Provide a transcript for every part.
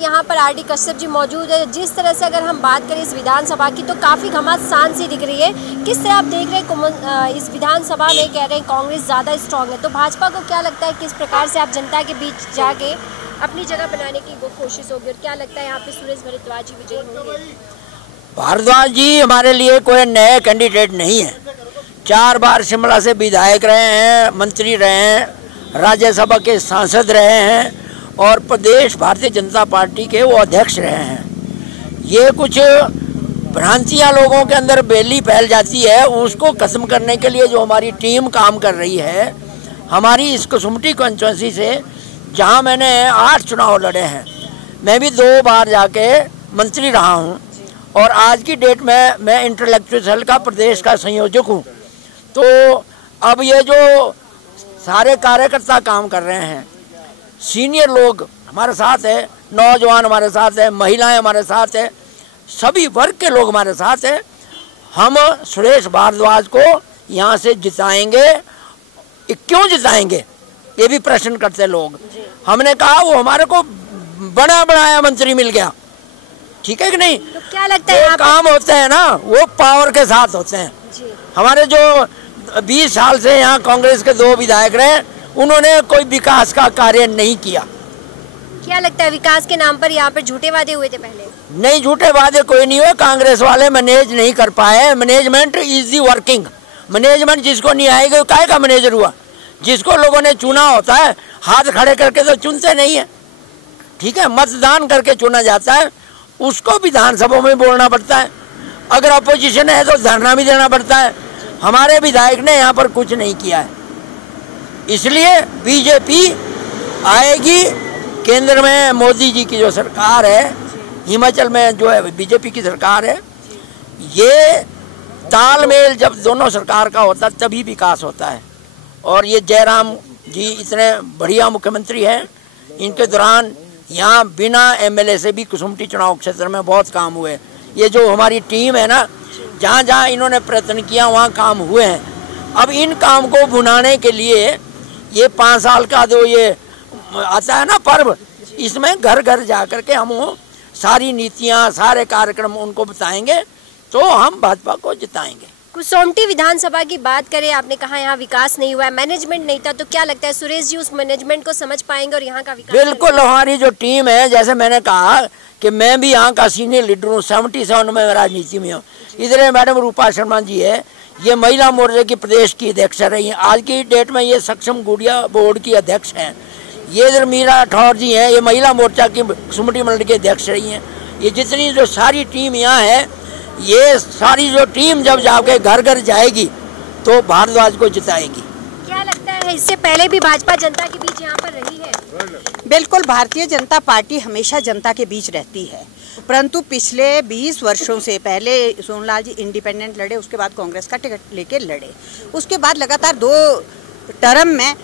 यहाँ पर आरडी कश्यप जी मौजूद है। जिस तरह से अगर हम बात करें इस विधानसभा की तो काफ़ी घमासान सी दिख रही है। किस तरह आप देख रहे हैं इस विधानसभा में कह रहे हैं कांग्रेस ज़्यादा स्ट्रांग है, तो भाजपा को क्या लगता है किस प्रकार से आप जनता के बीच जाके अपनी जगह बनाने की कोशिश होगी, और क्या लगता है यहाँ पे सुरेश भारद्वाज जी विजयी होंगे? भारद्वाज जी हमारे लिए कोई नए कैंडिडेट नहीं है। 4 बार शिमला से विधायक रहे हैं, मंत्री रहे हैं, राज्यसभा के सांसद रहे हैं और प्रदेश भारतीय जनता पार्टी के वो अध्यक्ष रहे हैं। ये कुछ भ्रांतियाँ लोगों के अंदर बेली फैल जाती है, उसको खत्म करने के लिए जो हमारी टीम काम कर रही है, हमारी इस कुसुम्पटी कॉन्स्टिट्यूंसी से जहाँ मैंने 8 चुनाव लड़े हैं, मैं भी 2 बार जाके मंत्री रहा हूँ और आज की डेट में मैं इंटेलेक्चुअल सेल का प्रदेश का संयोजक हूँ। तो अब ये जो सारे कार्यकर्ता काम कर रहे हैं, सीनियर लोग हमारे साथ है, नौजवान हमारे साथ है, महिलाएं हमारे साथ है, सभी वर्ग के लोग हमारे साथ है। हम सुरेश भारद्वाज को यहाँ से जिताएंगे। क्यों जिताएंगे ये भी प्रश्न करते लोग। हमने कहा वो हमारे को बड़ा बनाया मंत्री मिल गया, ठीक है कि नहीं? तो क्या लगता है जो काम होते हैं ना वो पावर के साथ होते हैं। हमारे जो 20 साल से यहाँ कांग्रेस के 2 विधायक रहे, उन्होंने कोई विकास का कार्य नहीं किया। क्या लगता है विकास के नाम पर यहाँ पर झूठे वादे हुए थे पहले? नहीं, झूठे वादे कोई नहीं हुए। कांग्रेस वाले मैनेज नहीं कर पाए। Management is the working. Management जिसको नहीं आएगा काहे का मैनेजर हुआ? जिसको लोगों ने चुना होता है, हाथ खड़े करके तो चुनते नहीं है, ठीक है? मतदान करके चुना जाता है, उसको विधानसभा में बोलना पड़ता है। अगर अपोजिशन है तो धरना भी देना पड़ता है। हमारे विधायक ने यहाँ पर कुछ नहीं किया है, इसलिए बीजेपी आएगी। केंद्र में मोदी जी की जो सरकार है, हिमाचल में जो है बीजेपी की सरकार है। ये तालमेल जब दोनों सरकार का होता तभी विकास होता है। और ये जयराम जी इतने बढ़िया मुख्यमंत्री हैं, इनके दौरान यहाँ बिना एमएलए से भी कुसुम्पटी चुनाव क्षेत्र में बहुत काम हुए। ये जो हमारी टीम है ना, जहाँ जहाँ इन्होंने प्रयत्न किया वहाँ काम हुए हैं। अब इन काम को भुनाने के लिए ये 5 साल का जो ये आता है ना पर्व, इसमें घर घर जा कर के हम सारी नीतियाँ, सारे कार्यक्रम उनको बताएंगे, तो हम भाजपा को जिताएंगे। कुसुम्पटी विधानसभा की बात करें, आपने कहा यहाँ विकास नहीं हुआ है, मैनेजमेंट नहीं था, तो क्या लगता है सुरेश जी उस मैनेजमेंट को समझ पाएंगे और यहाँ का विकास? बिल्कुल। हमारी जो टीम है, जैसे मैंने कहा कि मैं भी यहाँ का सीनियर लीडर हूँ, 77 में राजनीति में हूँ। इधर मैडम रूपा शर्मा जी है, ये महिला मोर्चे की प्रदेश की अध्यक्ष रही हैं। आज की डेट में ये सक्षम गुड़िया बोर्ड की अध्यक्ष हैं। ये इधर मीरा ठौर जी हैं, ये महिला मोर्चा की कुसुम्पटी मंडल की अध्यक्ष रही हैं। ये जितनी जो सारी टीम यहाँ है, ये सारी जो टीम जब जाके घर घर जाएगी तो भारद्वाज को जिताएगी। क्या लगता है इससे पहले भी भाजपा जनता के बीच यहाँ पर रही है? बिल्कुल, भारतीय जनता पार्टी हमेशा जनता के बीच रहती है, परंतु पिछले 20 वर्षों से पहले सोनलाल जी इंडिपेंडेंट लड़े, उसके बाद कांग्रेस का टिकट लेके लड़े, उसके बाद लगातार 2 टर्म में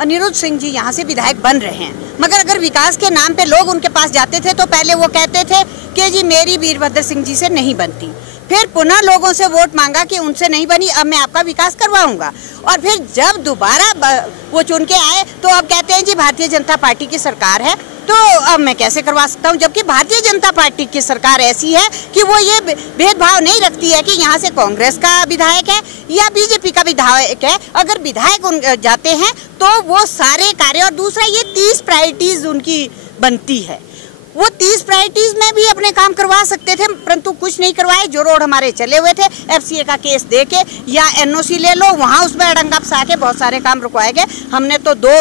अनिरुद्ध सिंह जी यहाँ से विधायक बन रहे हैं। मगर अगर विकास के नाम पे लोग उनके पास जाते थे तो पहले वो कहते थे कि जी मेरी वीरभद्र सिंह जी से नहीं बनती, फिर पुनः लोगों से वोट मांगा कि उनसे नहीं बनी, अब मैं आपका विकास करवाऊंगा, और फिर जब दोबारा वो चुन के आए तो अब कहते हैं जी भारतीय जनता पार्टी की सरकार है तो अब मैं कैसे करवा सकता हूं। जबकि भारतीय जनता पार्टी की सरकार ऐसी है कि वो ये भेदभाव नहीं रखती है कि यहाँ से कांग्रेस का विधायक है या बीजेपी का विधायक है। अगर विधायक जाते हैं तो वो सारे कार्य, और दूसरा ये 30 प्रायोरिटीज उनकी बनती है, वो 30 प्रायोरिटीज में भी अपने काम करवा सकते थे, परंतु कुछ नहीं करवाए। जो रोड हमारे चले हुए थे, FCA का केस दे के या NOC ले लो, वहाँ उसमें अड़ंगा फंसा के बहुत सारे काम रुकवाए गए। हमने तो 2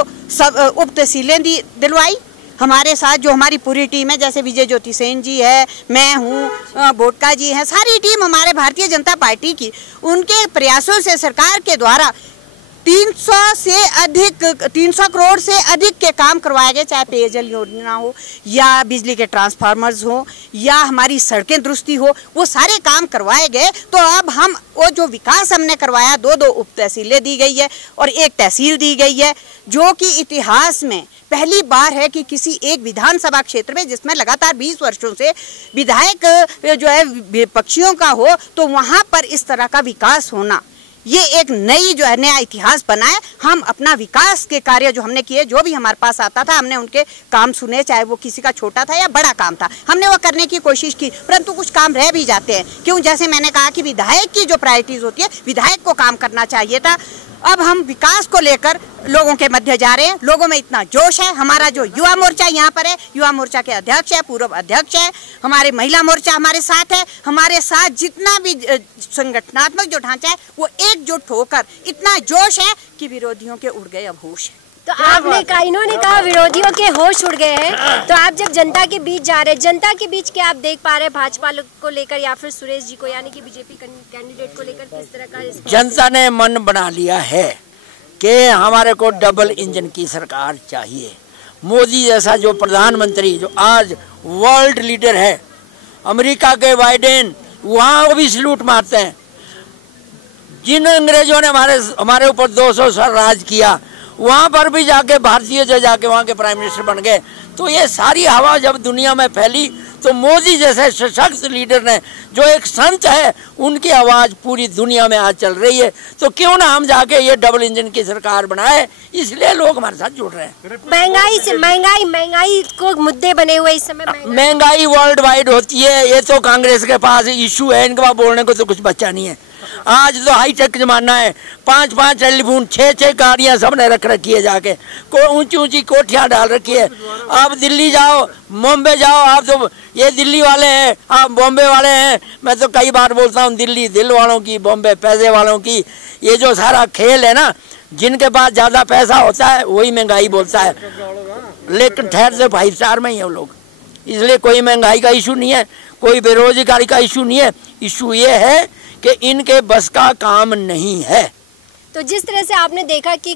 उप तहसीलें दिलवाई। हमारे साथ जो हमारी पूरी टीम है, जैसे विजय ज्योति सेन जी है, मैं हूँ, बोटका जी है, सारी टीम हमारे भारतीय जनता पार्टी की, उनके प्रयासों से सरकार के द्वारा 300 करोड़ से अधिक के काम करवाए गए, चाहे पेयजल योजना हो या बिजली के ट्रांसफार्मर्स हो या हमारी सड़कें दुरुस्ती हो, वो सारे काम करवाए गए। तो अब हम वो जो विकास हमने करवाया, 2 उप तहसीलें दी गई है और 1 तहसील दी गई है, जो कि इतिहास में पहली बार है कि किसी एक विधानसभा क्षेत्र में जिसमें लगातार 20 वर्षों से विधायक जो है विपक्षियों का हो, तो वहाँ पर इस तरह का विकास होना, ये एक नई जो है नया इतिहास बना है। हम अपना विकास के कार्य जो हमने किए, जो भी हमारे पास आता था हमने उनके काम सुने, चाहे वो किसी का छोटा था या बड़ा काम था, हमने वो करने की कोशिश की। परंतु कुछ काम रह भी जाते हैं। क्यों? जैसे मैंने कहा कि विधायक की जो प्रायोरिटीज होती है, विधायक को काम करना चाहिए था। अब हम विकास को लेकर लोगों के मध्य जा रहे हैं। लोगों में इतना जोश है। हमारा जो युवा मोर्चा यहाँ पर है, युवा मोर्चा के अध्यक्ष है, पूर्व अध्यक्ष है, हमारे महिला मोर्चा हमारे साथ है। हमारे साथ जितना भी संगठनात्मक जो ढांचा है वो एकजुट होकर इतना जोश है कि विरोधियों के उड़ गए अब होश है। तो आपने कहा, इन्होंने कहा विरोधियों के होश उड़ गए हैं। तो आप जब जनता के बीच जा रहे हैं, जनता के बीच क्या आप देख पा रहे हैं भाजपा को लेकर या फिर सुरेश जी को, यानी कि बीजेपी कैंडिडेट को लेकर किस तरह का? जनता ने मन बना लिया है कि हमारे को डबल इंजन की सरकार चाहिए। मोदी जैसा जो प्रधानमंत्री, जो आज वर्ल्ड लीडर है, अमेरिका के बाइडेन, वहाँ वो भी सलूट मारते हैं। जिन अंग्रेजों ने हमारे ऊपर 200 साल राज किया, वहाँ पर भी जाके भारतीय जो जाके वहाँ के प्राइम मिनिस्टर बन गए। तो ये सारी हवा जब दुनिया में फैली तो मोदी जैसे सशक्त लीडर ने, जो एक संत है, उनकी आवाज़ पूरी दुनिया में आज चल रही है। तो क्यों ना हम जाके ये डबल इंजन की सरकार बनाए, इसलिए लोग हमारे साथ जुड़ रहे हैं। महंगाई को मुद्दे बने हुए इस समय। महंगाई वर्ल्ड वाइड होती है, ये तो कांग्रेस के पास इशू है, इनके पास बोलने को तो कुछ बचा नहीं है। आज तो हाईटेक जमाना है, 5-5 टेलीफोन, 6-6 गाड़ियाँ सबने रख रखी है, जाके ऊंची ऊंची कोठियाँ डाल रखी है। आप दिल्ली जाओ, बॉम्बे जाओ, आप तो ये दिल्ली वाले हैं, आप बॉम्बे वाले हैं। मैं तो कई बार बोलता हूँ, दिल्ली दिल वालों की, बॉम्बे पैसे वालों की। ये जो सारा खेल है ना, जिनके पास ज़्यादा पैसा होता है वही महंगाई बोलता है। लेकिन ठहर से 5 स्टार में ही है वो लोग, इसलिए कोई महंगाई का इशू नहीं है, कोई बेरोजगारी का इशू नहीं है। इशू ये है कि इनके बस का काम नहीं है। तो जिस तरह से आपने देखा कि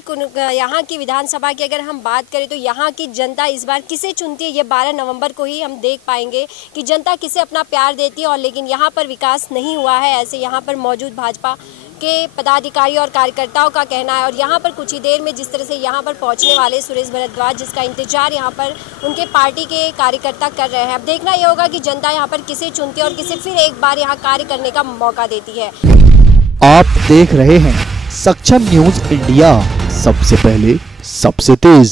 यहाँ की विधानसभा की अगर हम बात करें तो यहाँ की जनता इस बार किसे चुनती है, ये 12 नवंबर को ही हम देख पाएंगे कि जनता किसे अपना प्यार देती है। और लेकिन यहाँ पर विकास नहीं हुआ है, ऐसे यहाँ पर मौजूद भाजपा के पदाधिकारी और कार्यकर्ताओं का कहना है। और यहाँ पर कुछ ही देर में जिस तरह से यहाँ पर पहुँचने वाले सुरेश भारद्वाज, जिसका इंतजार यहाँ पर उनके पार्टी के कार्यकर्ता कर रहे हैं। अब देखना ये होगा कि जनता यहाँ पर किसे चुनती है और किसे फिर एक बार यहाँ कार्य करने का मौका देती है। आप देख रहे हैं सक्षम न्यूज इंडिया, सबसे पहले सबसे तेज।